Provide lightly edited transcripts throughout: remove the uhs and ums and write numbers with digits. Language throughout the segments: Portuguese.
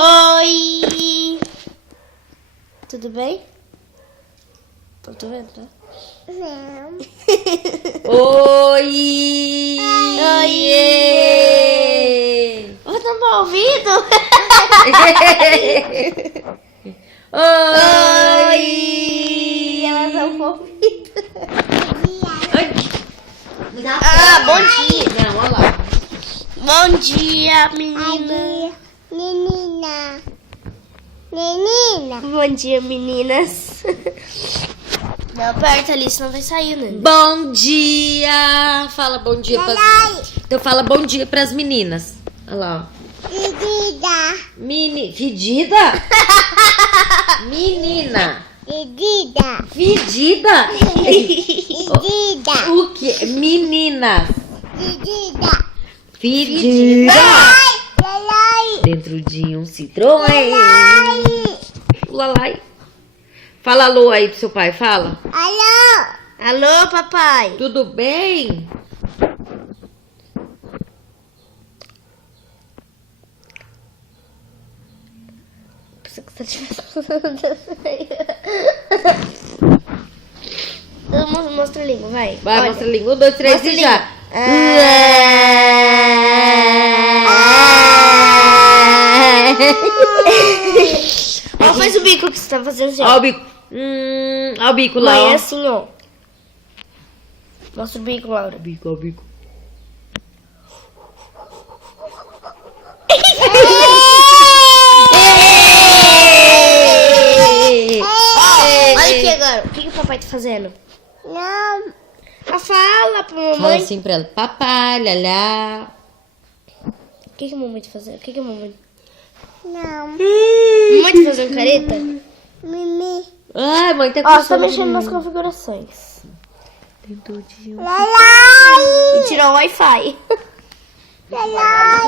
Oi! Tudo bem? Não tô vendo, tá? Não. Oi! Oi! Você não tá ouvindo? Oi! Elas não ouvindo. Ah, bom dia. Não, olha lá. Bom dia, menina. Menina. Menina. Bom dia, meninas. Não aperta ali, senão vai sair, né? Bom dia! Fala bom dia pras... Então fala bom dia pras meninas. Olha lá, ó. Medida. Fedida? Menina. Medida. Fedida? Medida. O que? Meninas. Medida. Fedida. Lalai. Dentro de um Citroën. Lalai. Fala alô aí pro seu pai, fala. Alô. Alô, papai. Tudo bem? Pensei que você tivesse Mostra a língua, vai. Vai, Olha. mostra a língua. 1, 2, 3 Mostra e a já. Ó, faz o bico que você tá fazendo assim, Ó ó. o bico. Ó o bico lá, Mãe, ó. é assim, ó. Mostra o bico, Laura. Bico, ó o bico. Olha aqui agora. O que o papai tá fazendo? Não. Ah, fala pra Fala mamãe. assim pra ela. Papai, lalá. O que a mamãe tá fazendo? O que a mamãe... Não. Mamãe tá fazendo careta? Mimi. Ai, mãe, tá Ó, você tá coçando mexendo de nas mim. configurações. Dentro de um... Lalai. E tirou o Wi-Fi. Lalai.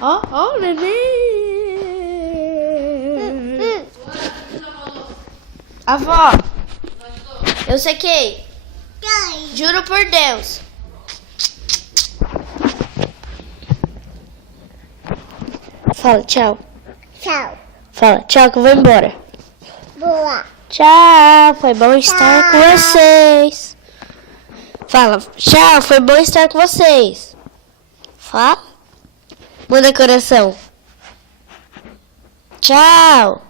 Ó, neném. Avó, eu sequei. Juro por Deus. Fala, tchau. Tchau. Fala, tchau que eu vou embora. Boa. Tchau, foi bom estar com vocês. Fala, tchau, foi bom estar com vocês. Fala. Manda coração. Tchau.